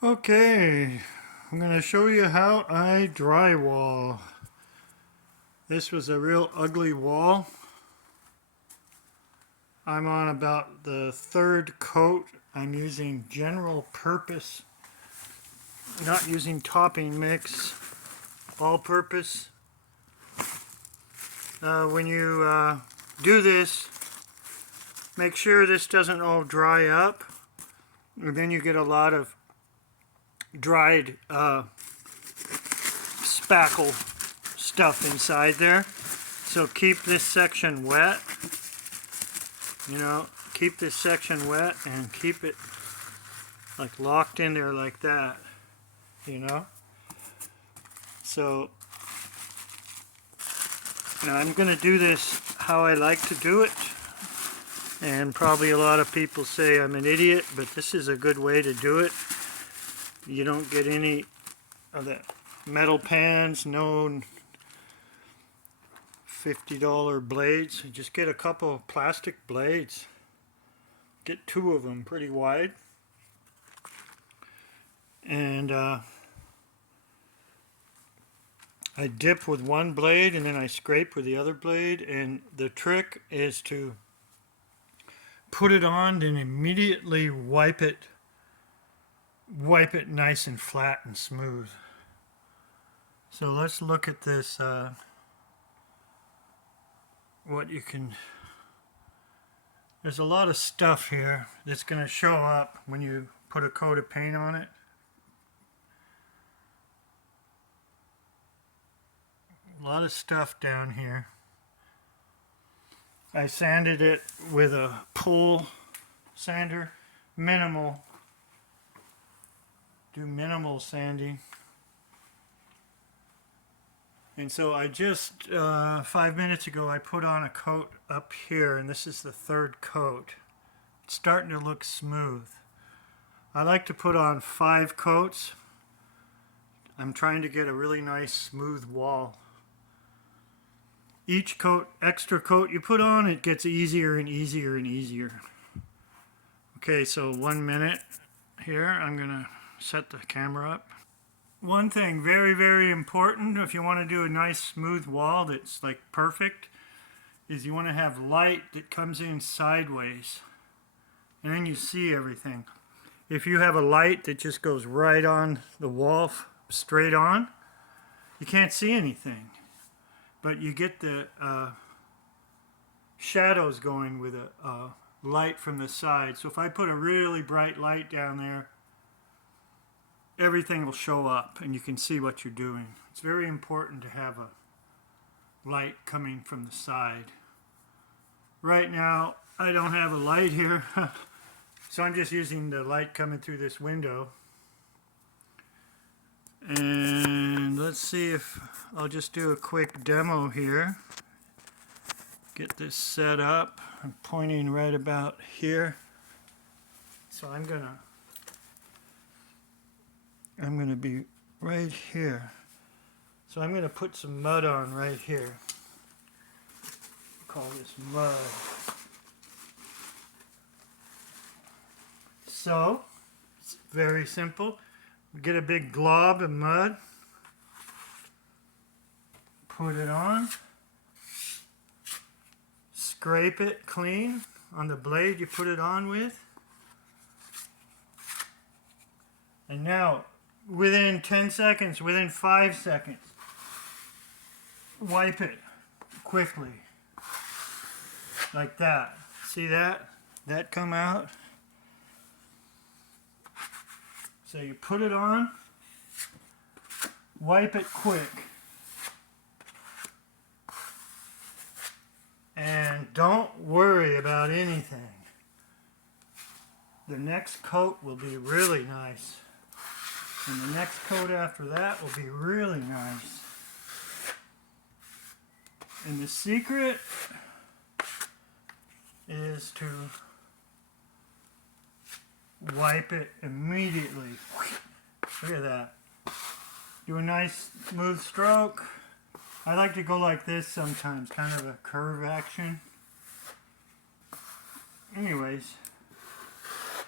Okay, I'm going to show you how I drywall. This was a real ugly wall. I'm on about the third coat. I'm using general purpose, not using topping mix, all purpose. When you do this, make sure this doesn't all dry up, and then you get a lot of dried spackle stuff inside there. So keep this section wet, keep this section wet and keep it like locked in there like that, So now I'm going to do this how I like to do it, and probably a lot of people say I'm an idiot, but this is a good way to do it. You don't get any of the metal pans, no $50 blades. You just get a couple of plastic blades. Get two of them pretty wide. And I dip with one blade and then I scrape with the other blade. And the trick is to put it on and immediately wipe it nice and flat and smooth. So let's look at this, what you can, there's a lot of stuff here that's going to show up when you put a coat of paint on it. A lot of stuff down here. I sanded it with a pull sander, minimal. Do minimal sanding. And so I just, 5 minutes ago, I put on a coat up here, and this is the third coat. It's starting to look smooth. I like to put on 5 coats. I'm trying to get a really nice smooth wall. Each coat, extra coat you put on, it gets easier and easier and easier. Okay, so 1 minute here. I'm going to set the camera up. One thing very, very important if you want to do a nice smooth wall that's like perfect is you want to have light that comes in sideways, and then you see everything. If you have a light that just goes right on the wall straight on, you can't see anything, but you get the shadows going with a light from the side. So if I put a really bright light down there, everything will show up and you can see what you're doing. It's very important to have a light coming from the side. Right now I don't have a light here, so I'm just using the light coming through this window. And let's see if I'll just do a quick demo here. Get this set up. I'm pointing right about here. So I'm gonna be right here. So I'm gonna put some mud on right here. Call this mud. So it's very simple. Get a big glob of mud, put it on, scrape it clean on the blade you put it on with, and now within 10 seconds, within 5 seconds, wipe it quickly like that. See that? That come out? So you put it on, wipe it quick, and don't worry about anything. The next coat will be really nice, and the next coat after that will be really nice. And the secret is to wipe it immediately. Look at that. Do a nice smooth stroke. I like to go like this sometimes, kind of a curve action. Anyways,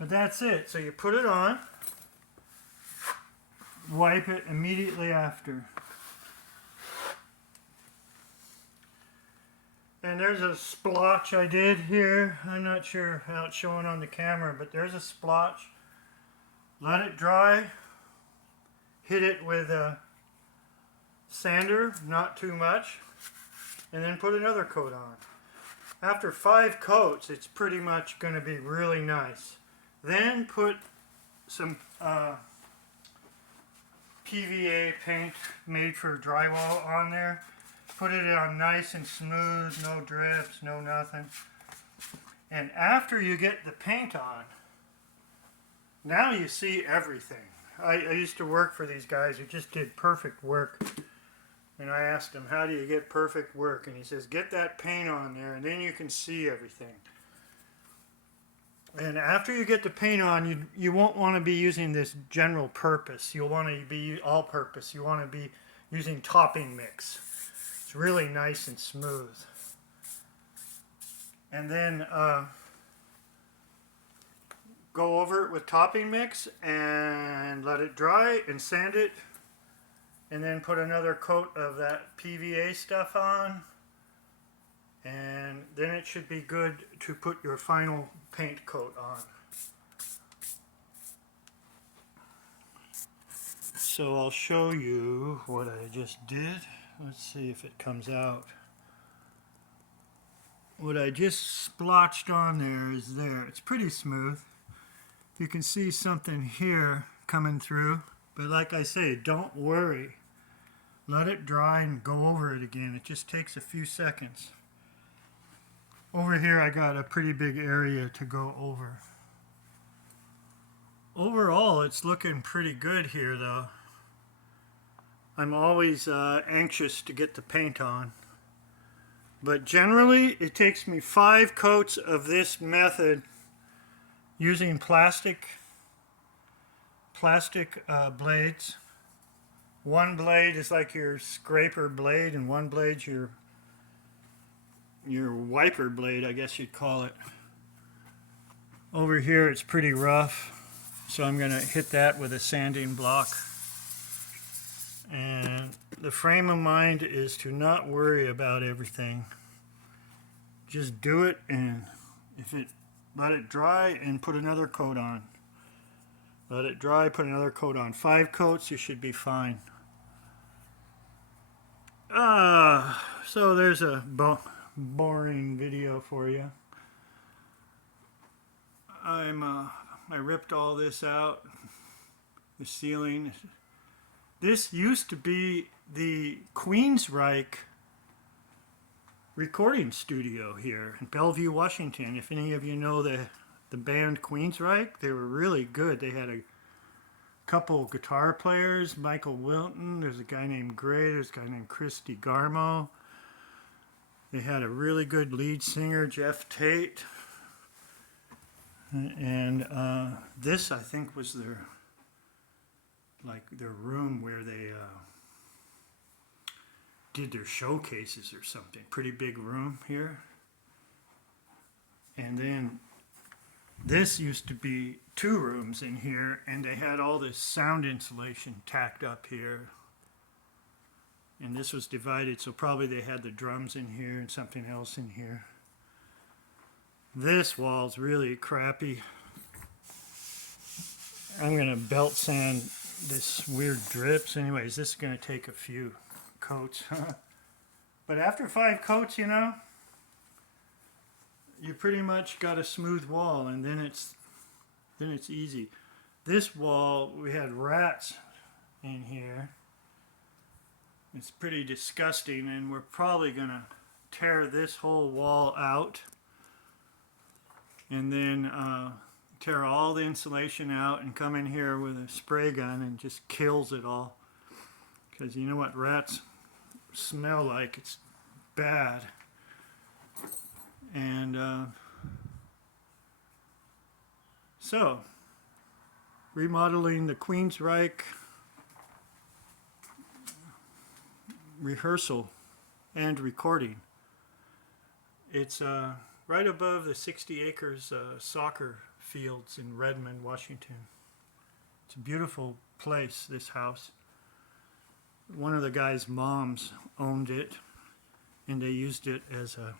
but that's it. So you put it on, wipe it immediately after. And there's a splotch I did here. I'm not sure how it's showing on the camera, but there's a splotch. Let it dry. Hit it with a sander, not too much, and then put another coat on. After 5 coats, it's pretty much going to be really nice. Then put some PVA paint made for drywall on there. Put it on nice and smooth, no drips, no nothing. And after you get the paint on, now you see everything. I used to work for these guys who just did perfect work. And I asked him, how do you get perfect work? And he says, get that paint on there and then you can see everything. And after you get the paint on, you won't want to be using this general purpose. You'll want to be all purpose. You want to be using topping mix. It's really nice and smooth. And then go over it with topping mix and let it dry and sand it. And then put another coat of that PVA stuff on. And then it should be good to put your final paint coat on. So I'll show you what I just did. Let's see if it comes out. What I just splotched on there is there. It's pretty smooth. You can see something here coming through. But like I say, don't worry. Let it dry and go over it again. It just takes a few seconds. Over here I got a pretty big area to go over. Overall it's looking pretty good here though. I'm always anxious to get the paint on. But generally it takes me 5 coats of this method using plastic blades. One blade is like your scraper blade and one blade's your wiper blade, I guess you'd call it. Over here it's pretty rough, so I'm going to hit that with a sanding block. And the frame of mind is to not worry about everything. Just do it, and let it dry and put another coat on. Let it dry, put another coat on. 5 coats, you should be fine. So there's a boring video for you. I ripped all this out, the ceiling. This used to be the Queensryche recording studio here in Bellevue, Washington. If any of you know the band Queensryche, they were really good. They had a couple guitar players, Michael Wilton, there's a guy named Gray, there's a guy named Chris DeGarmo. They had a really good lead singer, Jeff Tate. And this, I think, was their room where they did their showcases or something. Pretty big room here. And then this used to be 2 rooms in here, and they had all this sound insulation tacked up here. And this was divided, so probably they had the drums in here and something else in here. This wall's really crappy. I'm going to belt sand this weird drips. Anyways, this is going to take a few coats. But after 5 coats, you know, you pretty much got a smooth wall, and then it's easy. This wall, we had rats in here. It's pretty disgusting, and we're probably going to tear this whole wall out and then tear all the insulation out and come in here with a spray gun and just kills it all. Because you know what rats smell like? It's bad. And so, remodeling the Queensryche rehearsal and recording. It's right above the 60 acres soccer fields in Redmond, Washington. It's a beautiful place, this house. One of the guy's moms owned it, and they used it as a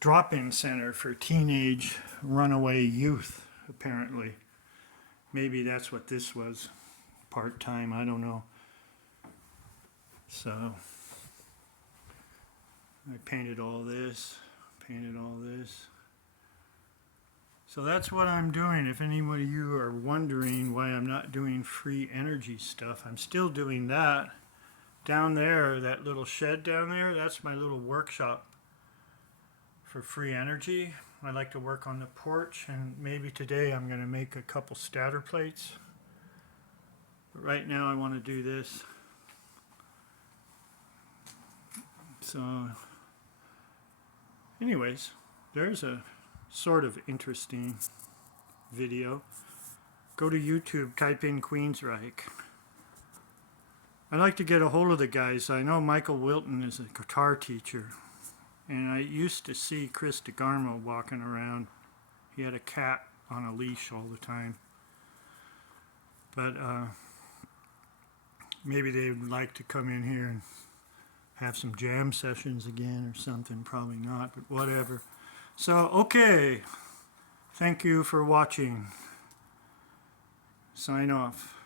drop-in center for teenage runaway youth, apparently. Maybe that's what this was, part-time, I don't know. So, I painted all this. So that's what I'm doing. If any of you are wondering why I'm not doing free energy stuff, I'm still doing that. Down there, that little shed down there, that's my little workshop for free energy. I like to work on the porch, and maybe today I'm going to make a couple stator plates. But right now I want to do this. So, anyways, there's a sort of interesting video. Go to YouTube, type in Queensryche. I like to get a hold of the guys. I know Michael Wilton is a guitar teacher, and I used to see Chris DeGarmo walking around. He had a cat on a leash all the time. But maybe they would like to come in here and have some jam sessions again or something. Probably not, but whatever. So, okay. Thank you for watching. Sign off.